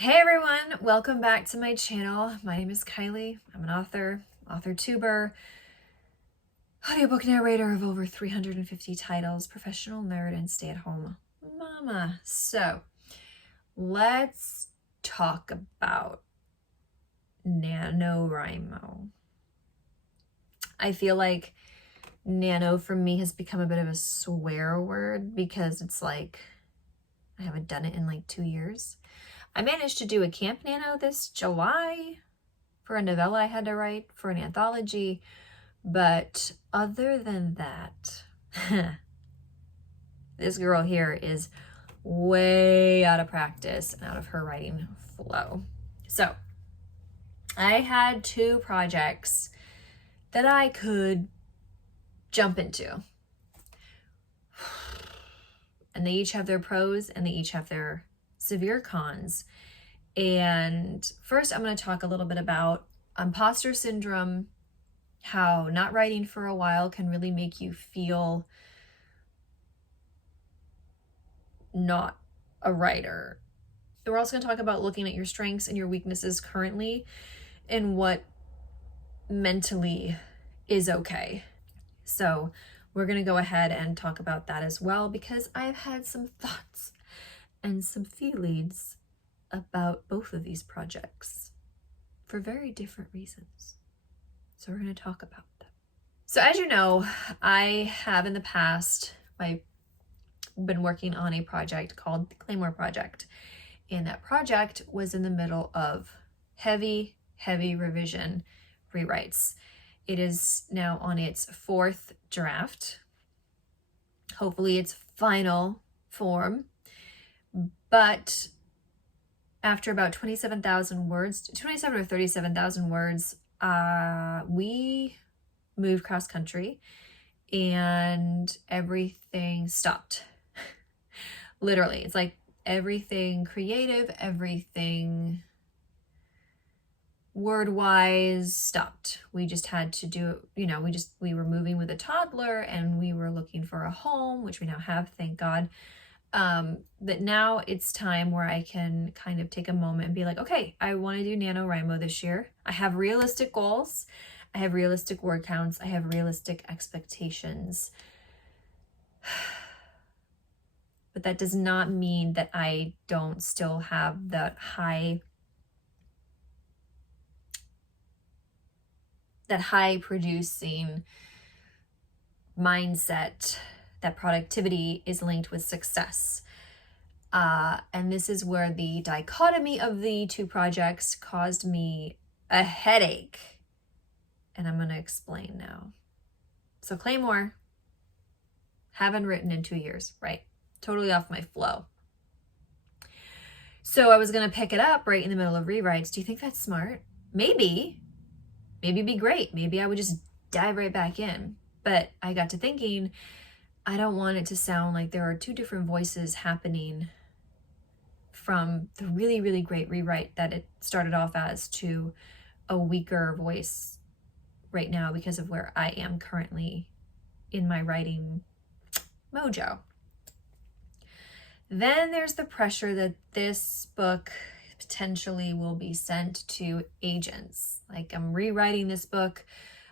Hey everyone, welcome back to my channel. My name is Kylie. I'm an author tuber, audiobook narrator of over 350 titles, professional nerd, and stay-at-home mama. So let's talk about NanoWrimo. I feel like nano for me has become a bit of a swear word because it's like I haven't done it in like 2 years. I managed to do a Camp Nano this July for a novella I had to write for an anthology, but other than that, this girl here is way out of practice and out of her writing flow. So I had 2 projects that I could jump into, and they each have their pros and they each have their severe cons. And first, I'm going to talk a little bit about imposter syndrome, how not writing for a while can really make you feel not a writer. We're also going to talk about looking at your strengths and your weaknesses currently and what mentally is okay. So we're going to go ahead and talk about that as well, because I've had some thoughts and some feelings about both of these projects for very different reasons. So we're going to talk about them. So as you know, I have in the past, I've been working on a project called the Claymore Project. And that project was in the middle of heavy revision rewrites. It is now on its 4th draft. Hopefully it's final form. But after about 27,000 words, 27 or 37,000 words, we moved cross country and everything stopped. Literally, it's like everything creative, everything word-wise stopped. We just had to do, we were moving with a toddler and we were looking for a home, which we now have, thank God. But now it's time where I can kind of take a moment and be like, okay, I want to do NanoWrimo this year. I have realistic goals. I have realistic word counts. I have realistic expectations. But that does not mean that I don't still have that high producing mindset, that productivity is linked with success. And this is where the dichotomy of the 2 projects caused me a headache. And I'm going to explain now. So Claymore, haven't written in 2 years, right? Totally off my flow. So I was going to pick it up right in the middle of rewrites. Do you think that's smart? Maybe it'd be great. Maybe I would just dive right back in. But I got to thinking, I don't want it to sound like there are 2 different voices happening from the really great rewrite that it started off as to a weaker voice right now because of where I am currently in my writing mojo. Then there's the pressure that this book potentially will be sent to agents. Like, I'm rewriting this book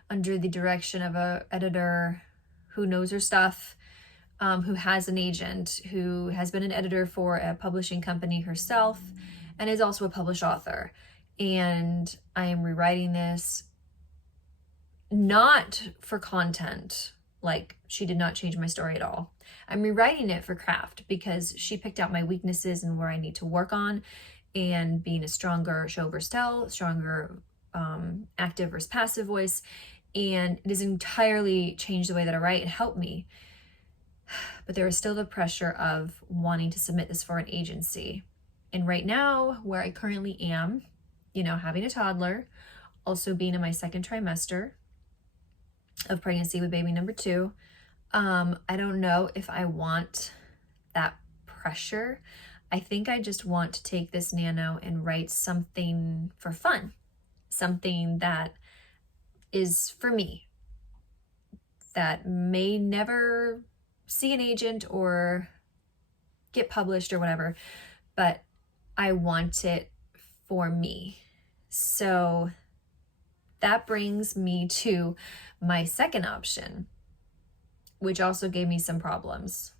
under the direction of an editor who knows her stuff, who has an agent, who has been an editor for a publishing company herself, and is also a published author. And I am rewriting this not for content, like she did not change my story at all. I'm rewriting it for craft because she picked out my weaknesses and where I need to work on, and being a stronger show versus tell, stronger active versus passive voice. And it has entirely changed the way that I write and helped me. But there is still the pressure of wanting to submit this for an agency. And right now, where I currently am, having a toddler, also being in my 2nd trimester of pregnancy with baby number 2, I don't know if I want that pressure. I think I just want to take this nano and write something for fun, something that is for me, that may never see an agent or get published or whatever, but I want it for me. So that brings me to my second option, which also gave me some problems.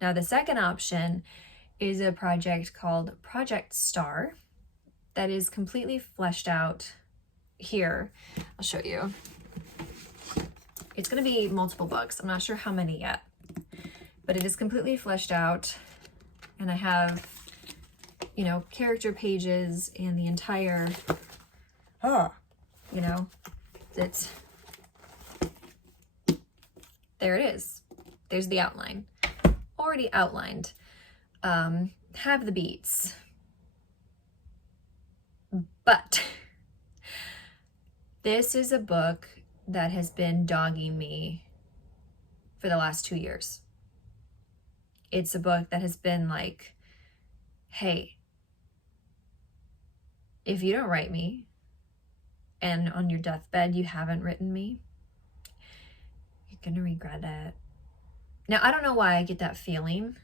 Now, the second option is a project called Project Star that is completely fleshed out here. I'll show you. It's going to be multiple books. I'm not sure how many yet, but it is completely fleshed out. And I have, you know, character pages and the entire, you know, it's, there it is. There's the outline. Already outlined. Have the beats. But this is a book that has been dogging me for the last 2 years. It's a book that has been like, hey, if you don't write me and on your deathbed you haven't written me, you're gonna regret it. Now, I don't know why I get that feeling.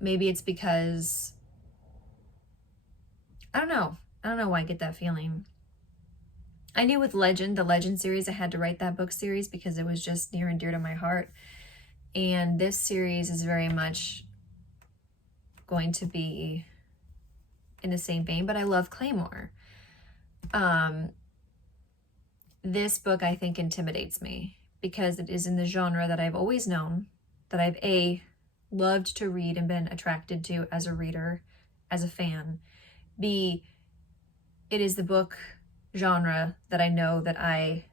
Maybe it's because, I don't know why I get that feeling. I knew with the Legend series, I had to write that book series because it was just near and dear to my heart. And this series is very much going to be in the same vein, but I love Claymore. This book, I think, intimidates me because it is in the genre that I've always known, that I've loved to read and been attracted to as a reader, as a fan. B, it is the book genre that I know that I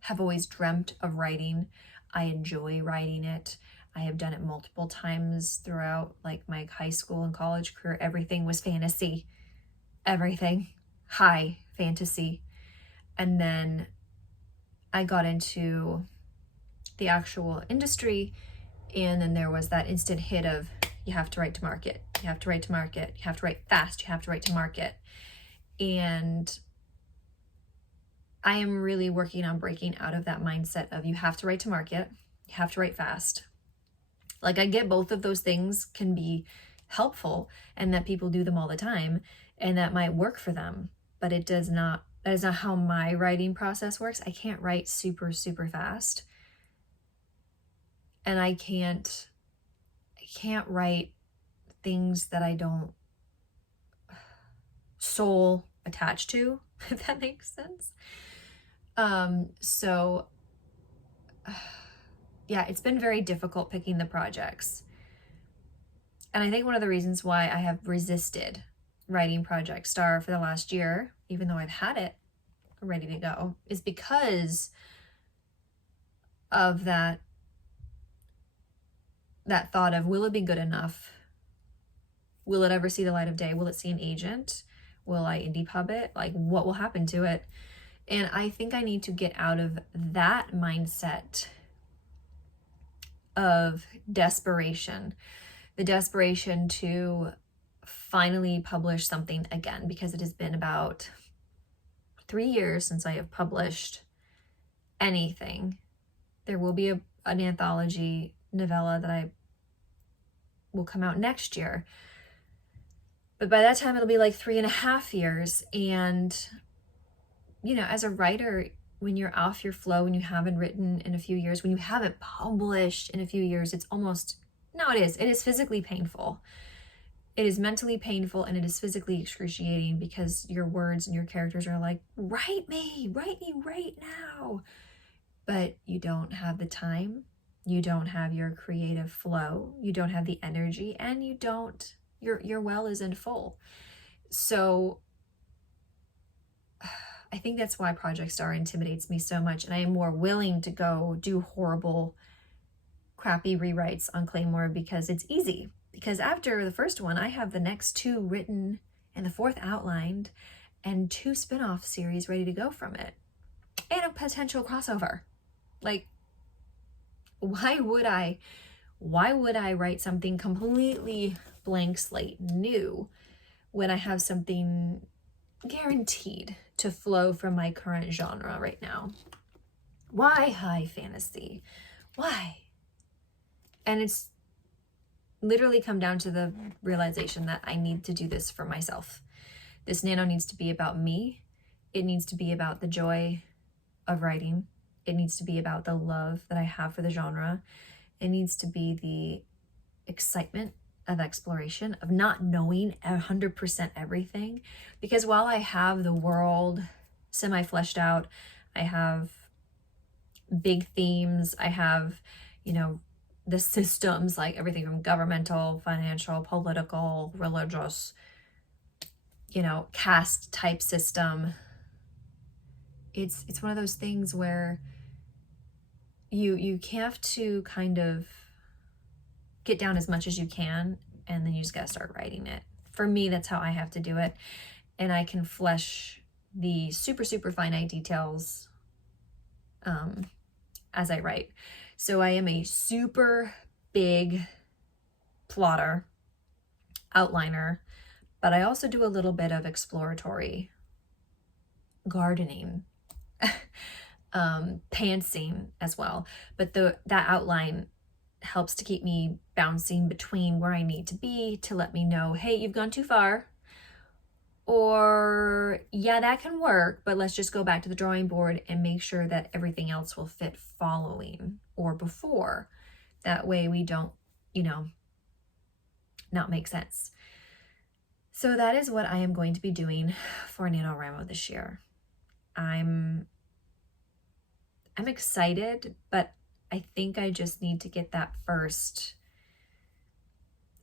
have always dreamt of writing. I enjoy writing it. I have done it multiple times throughout like my high school and college career. Everything was fantasy. Everything. High fantasy. And then I got into the actual industry, and then there was that instant hit of, you have to write to market. You have to write to market. You have to write fast. You have to write to market. And I am really working on breaking out of that mindset of you have to write to market. You have to write fast. Like, I get both of those things can be helpful and that people do them all the time and that might work for them, but that is not how my writing process works. I can't write super, super fast. And I can't write things that I don't soul attached to, if that makes sense. So yeah, it's been very difficult picking the projects. And I think one of the reasons why I have resisted writing Project Star for the last year, even though I've had it ready to go, is because of that thought of, will it be good enough? Will it ever see the light of day? Will it see an agent? Will I indie pub it? Like, what will happen to it? And I think I need to get out of that mindset of desperation, the desperation to finally publish something again, because it has been about 3 years since I have published anything. There will be an anthology novella that will come out next year. But by that time, it'll be like 3.5 years. And, you know, as a writer, when you're off your flow, when you haven't written in a few years, when you haven't published in a few years, it is physically painful. It is mentally painful, and it is physically excruciating because your words and your characters are like, write me right now. But you don't have the time. You don't have your creative flow. You don't have the energy, and your well isn't full. So I think that's why Project Star intimidates me so much, and I am more willing to go do horrible, crappy rewrites on Claymore because it's easy. Because after the first one, I have the next 2 written and the 4th outlined and 2 spin-off series ready to go from it. And a potential crossover. Like, why would I write something completely blank slate new when I have something guaranteed to flow from my current genre right now? Why high fantasy? Why? And it's literally come down to the realization that I need to do this for myself. This nano needs to be about me. It needs to be about the joy of writing. It needs to be about the love that I have for the genre. It needs to be the excitement of exploration, of not knowing 100% everything. Because while I have the world semi-fleshed out, I have big themes, I have, you know, the systems, like everything from governmental, financial, political, religious, you know, caste type system. It's one of those things where you have to kind of get down as much as you can, and then you just gotta start writing it. For me, that's how I have to do it. And I can flesh the super, super finite details as I write. So I am a super big plotter, outliner, but I also do a little bit of exploratory gardening, pantsing as well. But that outline helps to keep me bouncing between where I need to be to let me know, hey, you've gone too far. Or, yeah, that can work, but let's just go back to the drawing board and make sure that everything else will fit following or before. That way we don't, you know, not make sense. So that is what I am going to be doing for NanoWrimo this year. I'm excited, but I think I just need to get that first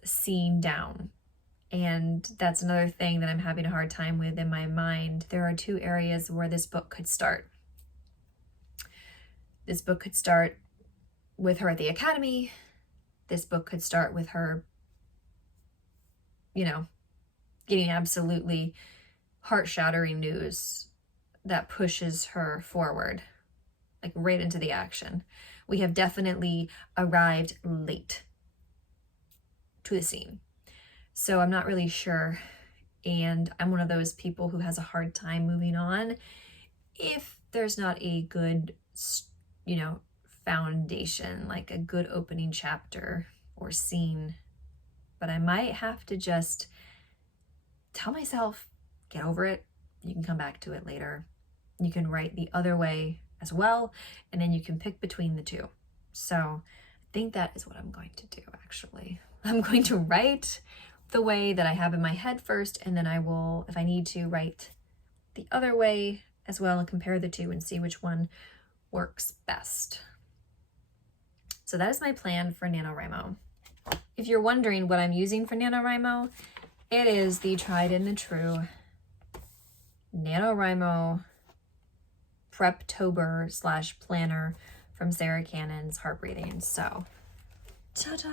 scene down. And that's another thing that I'm having a hard time with in my mind. There are two areas where this book could start. This book could start with her at the academy. This book could start with her, you know, getting absolutely heart-shattering news that pushes her forward, like right into the action. We have definitely arrived late to the scene. So I'm not really sure. And I'm one of those people who has a hard time moving on if there's not a good, you know, foundation, like a good opening chapter or scene. But I might have to just tell myself, get over it. You can come back to it later. You can write the other way as well, and then you can pick between the two. So I think that is what I'm going to do, actually. I'm going to write the way that I have in my head first, and then I will, if I need to, write the other way as well and compare the two and see which one works best. So that is my plan for NanoWrimo. If you're wondering what I'm using for NanoWrimo, it is the tried and the true NanoWrimo Preoptober / planner from Sarah Cannon's HeartBreathings. So, ta-da!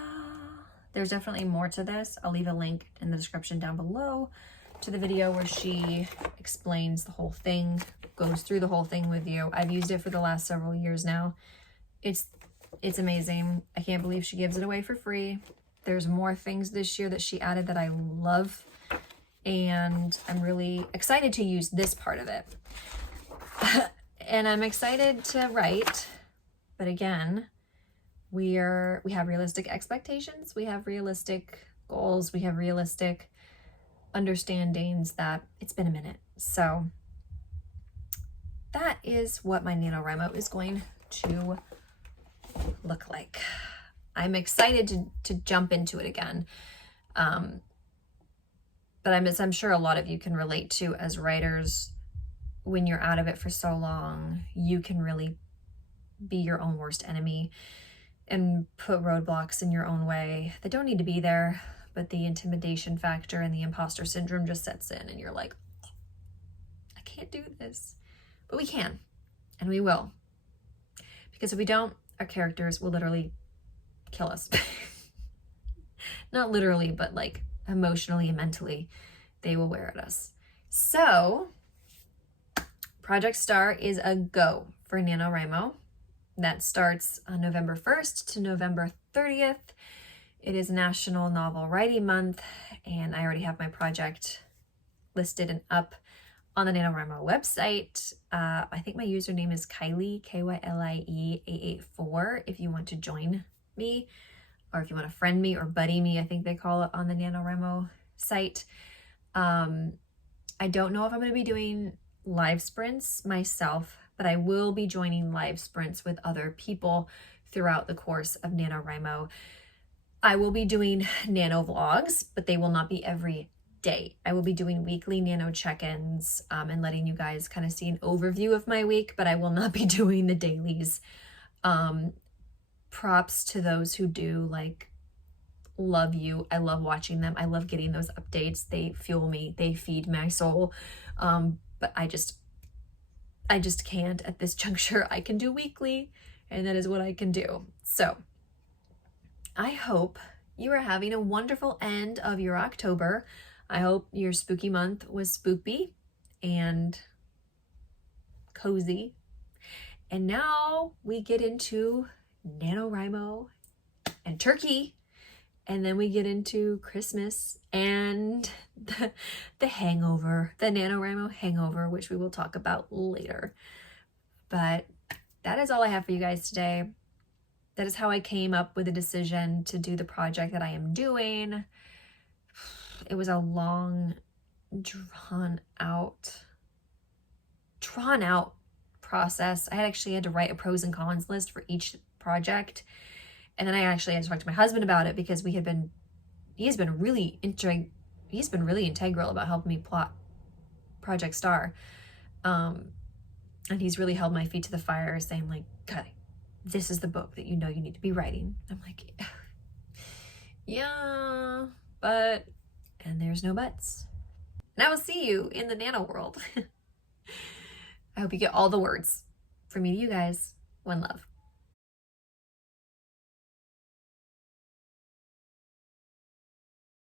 There's definitely more to this. I'll leave a link in the description down below to the video where she explains the whole thing, goes through the whole thing with you. I've used it for the last several years now. It's amazing. I can't believe she gives it away for free. There's more things this year that she added that I love, and I'm really excited to use this part of it. And I'm excited to write, but again, we have realistic expectations, we have realistic goals, we have realistic understandings that it's been a minute. So that is what my NanoWrimo is going to look like. I'm excited to jump into it again. But I'm sure a lot of you can relate to, as writers, when you're out of it for so long, you can really be your own worst enemy and put roadblocks in your own way that don't need to be there, but the intimidation factor and the imposter syndrome just sets in, and you're like, I can't do this. But we can, and we will. Because if we don't, our characters will literally kill us. Not literally, but like emotionally and mentally, they will wear at us. So, Project Star is a go for NanoWrimo. That starts on November 1st to November 30th. It is National Novel Writing Month, and I already have my project listed and up on the NanoWrimo website. I think my username is Kylie, Kylie 884, if you want to join me. or if you want to friend me or buddy me, I think they call it on the NanoWrimo site. I don't know if I'm going to be doing live sprints myself, but I will be joining live sprints with other people throughout the course of NanoWrimo. I will be doing nano vlogs, but they will not be every day. I will be doing weekly nano check-ins and letting you guys kind of see an overview of my week, but I will not be doing the dailies. Props to those who do, like, love you. I love watching them. I love getting those updates. They fuel me. They feed my soul. But I just can't at this juncture. I can do weekly, and that is what I can do. So I hope you are having a wonderful end of your October. I hope your spooky month was spoopy and cozy. And now we get into NanoWrimo and turkey. And then we get into Christmas and the hangover, the NanoWrimo hangover, which we will talk about later. But that is all I have for you guys today. That is how I came up with a decision to do the project that I am doing. It was a long, drawn out process. I actually had to write a pros and cons list for each project. And then I actually had to talk to my husband about it because he's been really integral about helping me plot Project Star. And he's really held my feet to the fire, saying, like, Kylie, this is the book that you know you need to be writing. I'm like, yeah, but, and there's no buts. And I will see you in the nano world. I hope you get all the words. From me to you guys, one love.